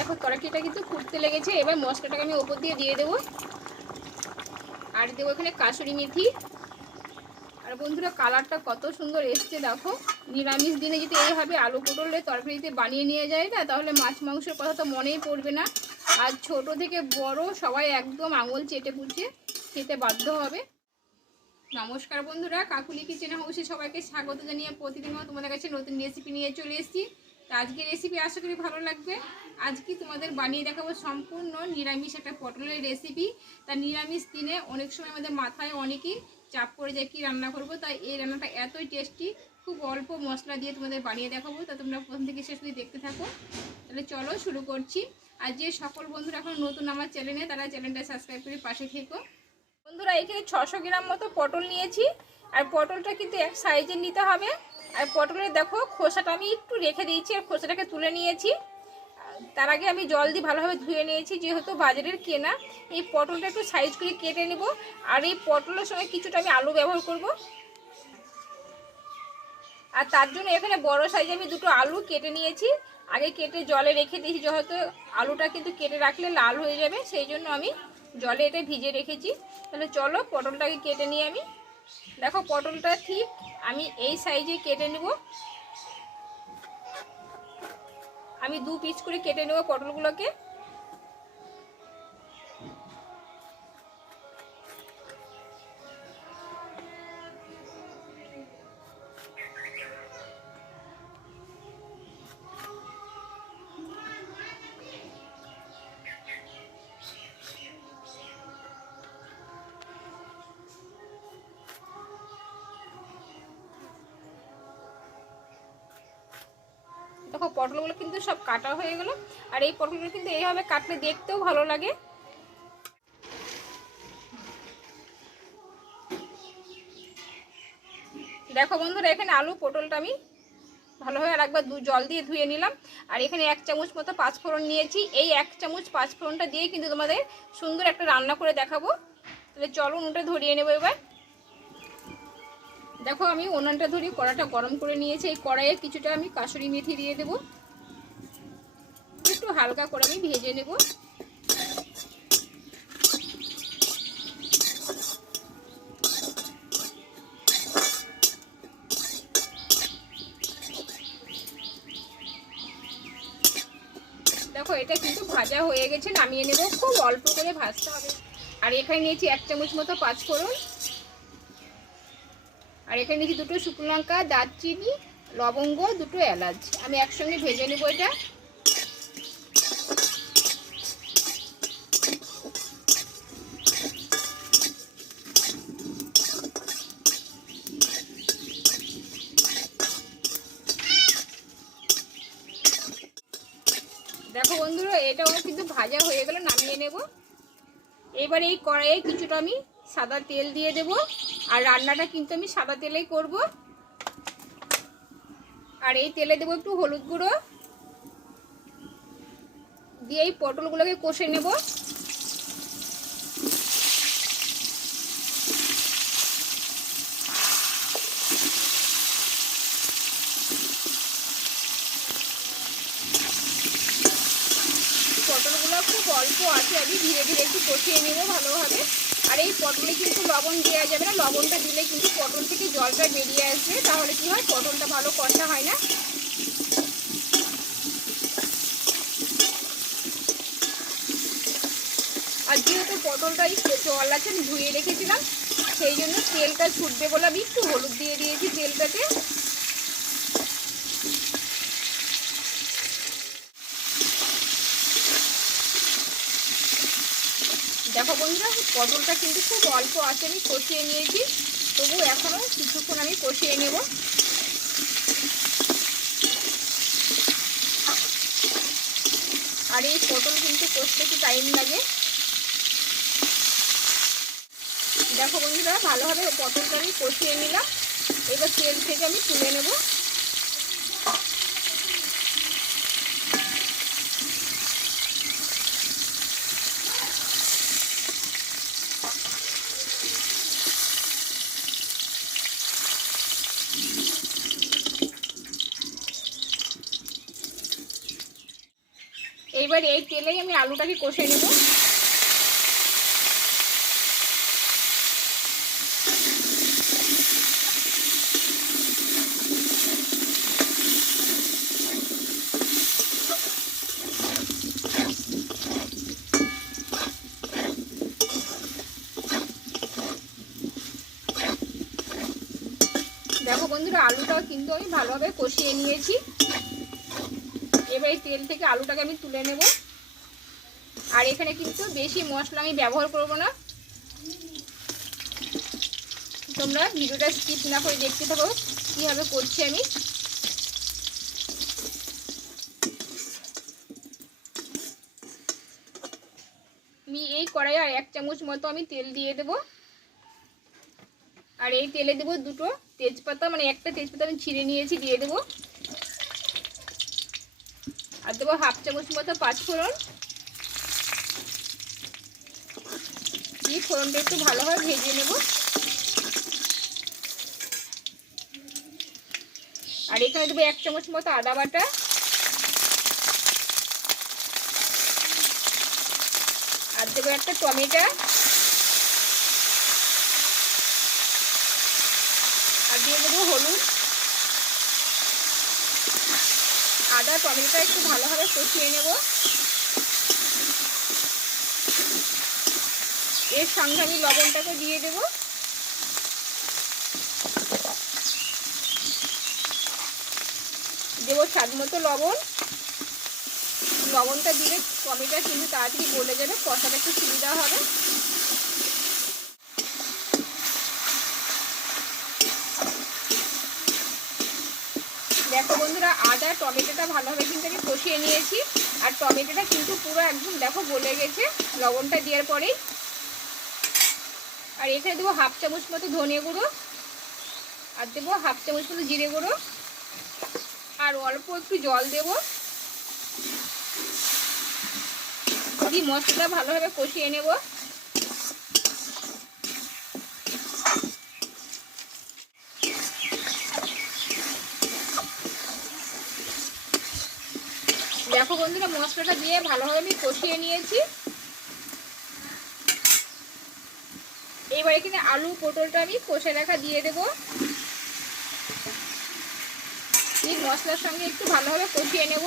দেখো, তরকারিটা কিন্তু ফুটতে লেগেছে। এবার মশলাটাকে আমি ওপর দিয়ে দিয়ে দেবো। আর দেবো এখানে কাসুরি মেথি। আর বন্ধুরা, কালারটা কত সুন্দর এসছে, দেখো। নিরামিষ দিনে যদি এইভাবে আলু পটলের তরকারিতে বানিয়ে নিয়ে যায় না, তাহলে মাছ মাংসের কথা তো মনেই পড়বে না। আর ছোট থেকে বড় সবাই একদম আঙুল চেটে পুচে খেতে বাধ্য হবে। নমস্কার বন্ধুরা, কাকুলি কিচেন হাউসে সবাইকে স্বাগত জানিয়ে প্রতিদিনও তোমাদের কাছে নতুন রেসিপি নিয়ে চলে এসেছি। তো আজকে রেসিপি আশা করি ভালো লাগবে। আজকে তোমাদের বানিয়ে দেখাবো সম্পূর্ণ নিরামিষ একটা পটলের রেসিপি তা নিরামিষ দিনে অনেক সময় আমাদের মাথায় অনেকেই চাপ পড়ে যায় কি রান্না করব। তাই এই রান্নাটা এতই টেস্টি খুব অল্প মশলা দিয়ে তোমাদের বানিয়ে দেখাবো। তা তোমরা প্রথম থেকে শেষ অবধি দেখতে থাকো। তাহলে চলো শুরু করছি। আর যে সকল বন্ধুরা এখন নতুন আমার চ্যানেলে তারা চ্যানেলটা সাবস্ক্রাইব করে পাশে থেকো। বন্ধুরা, এখানে ছশো গ্রাম মতো পটল নিয়েছি। আর পটলটা কিন্তু এক সাইজের নিতে হবে। আর পটলের দেখো, খোসাটা আমি একটু রেখে দিয়েছি আর খোসাটাকে তুলে নিয়েছি। তার আগে আমি জল দিয়ে ভালোভাবে ধুয়ে নিয়েছি, যেহেতু বাজারের কেনা, এই পটলটা একটু সাইজ করে কেটে নেব। আর এই পটলের সঙ্গে কিছুটা আমি আলু ব্যবহার করব। আর তার জন্য এখানে বড় সাইজে আমি দুটো আলু কেটে নিয়েছি। আগে কেটে জলে রেখে দিয়েছি, যেহেতু আলুটা কিন্তু কেটে রাখলে লাল হয়ে যাবে, সেই জন্য আমি জলে এটা ভিজে রেখেছি। তাহলে চলো পটলটাকে কেটে নিয়ে আমি। দেখো, পটলটা ঠিক আমি এই সাইজে কেটে নেব। আমি দু পিস করে কেটে নেব পটলগুলোকে। দেখো পটলগুলো কিন্তু সব কাটা হয়ে গেল। আর এই পটলগুলো কিন্তু এইভাবে কাটলে দেখতেও ভালো লাগে। দেখো বন্ধুরা, এখানে আলু পটলটা আমি ভালোভাবে আর একবার দু জল দিয়ে ধুয়ে নিলাম। আর এখানে এক চামচ মতো পাঁচফোড়ন নিয়েছি। এই এক চামচ পাঁচফোড়নটা দিয়ে কিন্তু তোমাদের সুন্দর একটা রান্না করে দেখাবো। তাহলে চলো উনুনটা ধরিয়ে নেব এবার। দেখো, আমি উনানটা ধরি কড়াটা গরম করে নিয়েছি। এই কড়াইয়ে কিছুটা আমি কাসুরি মেথি দিয়ে দেব। একটু হালকা করে আমি ভেজে নেব। দেখো, এটা কিন্তু ভাজা হয়ে গেছে, নামিয়ে নেব। খুব অল্প করে ভাজতে হবে। আর এখানে নিয়েছি এক চামচ মতো পাঁচফোড়ন। আর এখানে নিয়েছি দুটো শুকনো লঙ্কা, দারচিনি, লবঙ্গ, দুটো এলাচ। আমি একসঙ্গে ভেজে নেব এটা। দেখো বন্ধুরা এটাও কিন্তু ভাজা হয়ে গেল, নামিয়ে নেব। এবার এই কড়াইয়ে কিছুটা আমি সাদা তেল দিয়ে দেব। আর রান্নাটা কিন্তু আমি সাদা তেলেই করব। আর এই তেলে দেবো একটু হলুদ গুঁড়ো। দিয়ে এই পটলগুলোকে কষে নেব। পটলগুলো খুব অল্প আছে, আমি ধীরে ধীরে একটু কষিয়ে নেব ভালোভাবে। আর এই পটলে কিন্তু লবণ দেওয়া যাবে না। লবণটা দিলে কিন্তু পটল থেকে জলটা বেরিয়ে আসবে। তাহলে কি হয়? পটলটা ভালো কষা হয় না। আর যেহেতু পটলটা একটু জল আছে ধুয়ে রেখেছিলাম, সেই জন্য তেলটা ছুটবে বলে আমি একটু হলুদ দিয়ে দিয়েছি তেলটাতে। দেখো বন্ধুরা, পটলটা কিন্তু খুব অল্প আছে, আমি কষিয়ে নিয়েছি। তবু এখনও কিছুক্ষণ আমি কষিয়ে নেব। আর এই পটল কিন্তু কষতে একটু টাইম লাগে। দেখো বন্ধুরা, ভালোভাবে পটলটা আমি কষিয়ে নিলাম। এবার তেল থেকে আমি তুলে নেব। এবার এই তেলেই আমি আলুটাকে কষে নেব। দেখো বন্ধুরা, আলুটাও কিন্তু আমি ভালোভাবে কষিয়ে নিয়েছি। এবার এই তেল থেকে আলুটাকে আমি তুলে নেব। আর এখানে কিন্তু বেশি মশলা আমি ব্যবহার করব না। তোমরা ভিডিওটা স্কিপ না করে দেখতে থাকো, কীভাবে করছি আমি। আমি এই কড়াই আর এক চামচ মতো আমি তেল দিয়ে দেব। আর এই তেলে দেবো দুটো তেজপাতা মানে একটা তেজপাতা আমি ছিঁড়ে নিয়েছি, দিয়ে দেবো। আর দেবো হাফ চামচ মতো পাঁচফোড়ন দিয়ে ফোড়নটা একটু ভালোভাবে ভেজে নেব। আর এখানে দেবো এক চামচ মতো আদা বাটা। আর দেবো একটা টমেটো। আর দিয়ে দেবো হলুদ। আদা টমেটোটা একটু ভালোভাবে কষিয়ে নেব। এর সঙ্গে আমি লবণটাকে দিয়ে দেব। দেবো স্বাদ মতো লবণ। লবণটা দিলে টমেটো কিন্তু তাড়াতাড়ি গলে যাবে, কষাটা একটু সুবিধা হবে দেখো বন্ধুরা আদা, টমেটোটা ভালোভাবে কিন্তু আমি কষিয়ে নিয়েছি। আর টমেটোটা কিন্তু পুরো একদম দেখো গলে গেছে, লবণটা দেওয়ার পরেই। আর এখানে দেবো হাফ চামচ মতো ধনে গুঁড়ো, আর দেবো হাফ চামচ মতো জিরে গুঁড়ো। আর অল্প একটু জল দেব। দিয়ে মশলাটা ভালোভাবে কষিয়ে নেব। দেখো বন্ধুরা মশলাটা দিয়ে ভালোভাবে আমি কষিয়ে নিয়েছি। এবার এখানে আলু পটলটা আমি কষে রাখা দিয়ে দেবো। এই মশলার সঙ্গে একটু ভালোভাবে কষিয়ে নেব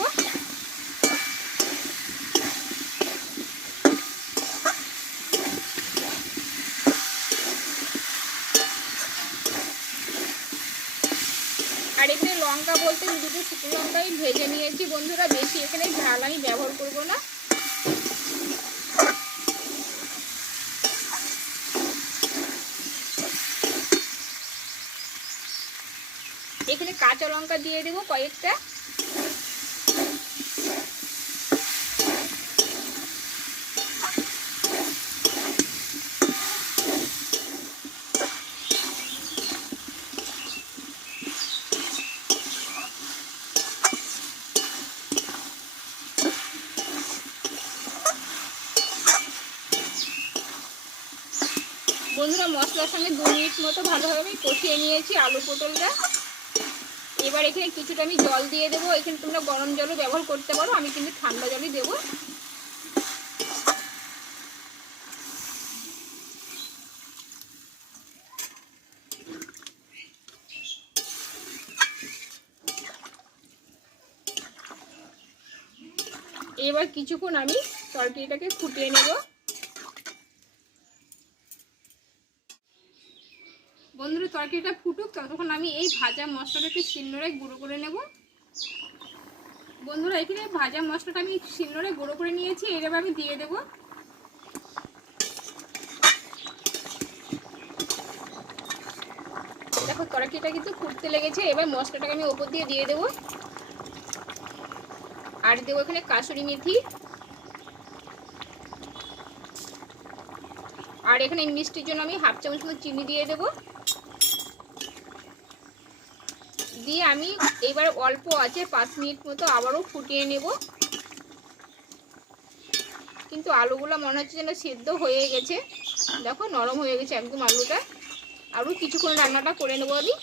আর এখানে লঙ্কা বলতে দুটো শুকনো লঙ্কাই ভেজে নিয়েছি। বন্ধুরা, বেশি এখানে ঝাল আমি ব্যবহার করব না। এখানে কাঁচা লঙ্কা দিয়ে দেবো কয়েকটা বন্ধুরা মশলার সঙ্গে দু মিনিট মতো ভালোভাবে আমি কষিয়ে নিয়েছি আলু পটলটা। এবার এখানে কিছুটা আমি জল দিয়ে দেবো। এখানে তোমরা গরম জলও ব্যবহার করতে পারো, আমি কিন্তু ঠান্ডা জলই দেবো। এবার কিছুক্ষণ আমি তরকারিটাকে ফুটিয়ে নেব বন্ধুরা তরকারিটা ফুটুক, ততক্ষণ আমি এই ভাজা মশলাটাকে শিলনোড়ে গুঁড়ো করে নেব। বন্ধুরা, এখানে ভাজা মশলাটা আমি শিলনোড়ে গুঁড়ো করে নিয়েছি এবার আমি দিয়ে দেব। দেখো, তরকারিটা কিন্তু ফুটতে লেগেছে, এবার মশলাটাকে আমি ওপর দিয়ে দিয়ে দেবো। আর দেবো এখানে কাসুরি মেথি। আর এখানে মিষ্টির জন্য আমি হাফ চামচ মতো চিনি দিয়ে দেবো। দিয়ে আমি এবার অল্প আছে পাঁচ মিনিট মতো আবারও ফুটিয়ে নেব। কিন্তু আলুগুলো মনে হচ্ছে যেন সেদ্ধ হয়ে গেছে। দেখো নরম হয়ে গেছে একদম আলুটা। আরও কিছুক্ষণ রান্নাটা করে নেব আমি।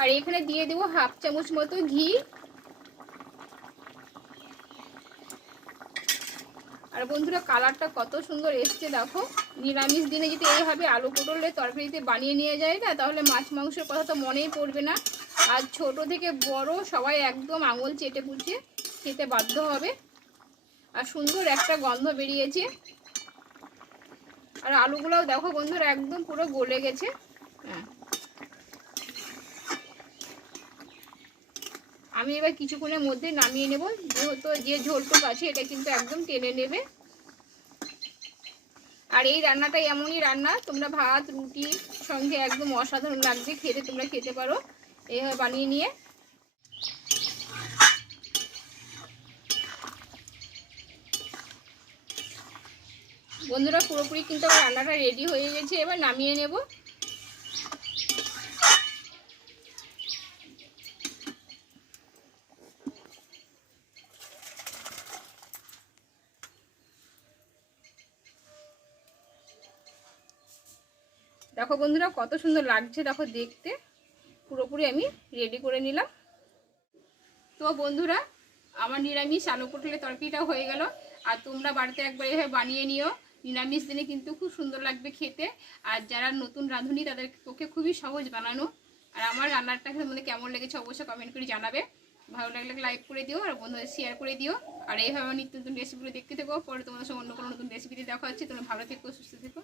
আর এখানে দিয়ে দেবো হাফ চামচ মতো ঘি। আর বন্ধুরা কালারটা কত সুন্দর এসছে দেখো। নিরামিষ দিনে যদি এইভাবে আলু পটলের তরকারিতে বানিয়ে নিয়ে যায় না, তাহলে মাছ মাংসের কথা তো মনেই পড়বে না। আর ছোট থেকে বড় সবাই একদম আঙুল চেটে পুচে খেতে বাধ্য হবে। আর সুন্দর একটা গন্ধ বেরিয়েছে। আর আলুগুলোও দেখো বন্ধুরা একদম পুরো গলে গেছে। হ্যাঁ। আমি এবার কিছুক্ষণের মধ্যে নামিয়ে নেব। যেহেতু যে ঝোলটুক আছে, এটা কিন্তু একদম টেনে নেবে। আর এই রান্নাটা এমনই রান্না, তোমরা ভাত, রুটি সঙ্গে একদম অসাধারণ লাগবে খেতে তোমরা খেতে পারো। এইভাবে বানিয়ে নিয়ে। বন্ধুরা, পুরোপুরি কিন্তু আমার রান্নাটা রেডি হয়ে গেছে, এবার নামিয়ে নেব। দেখো বন্ধুরা, কত সুন্দর লাগছে, দেখো দেখতে। পুরোপুরি আমি রেডি করে নিলাম। তো বন্ধুরা, আমার নিরামিষ আলু পটলের তরকারিটাও হয়ে গেল। আর তোমরা বাড়িতে একবার এভাবে বানিয়ে নিও। নিরামিষ দিনে কিন্তু খুব সুন্দর লাগবে খেতে। আর যারা নতুন রাঁধুনি, তাদের পক্ষে খুবই সহজ বানানো। আর আমার রান্নাটা তোমাদের কেমন লেগেছে অবশ্যই কমেন্ট করে জানাবে। ভালো লাগলে লাইক করে দিও, আর বন্ধুদের শেয়ার করে দিও। আর এইভাবে নিত্য নতুন রেসিপিগুলো দেখতে থেকো। পরে তোমাদের সঙ্গে অন্য কোনো নতুন রেসিপিতে দেখা হচ্ছে। তোমরা ভালো থেকো, সুস্থ থেকো।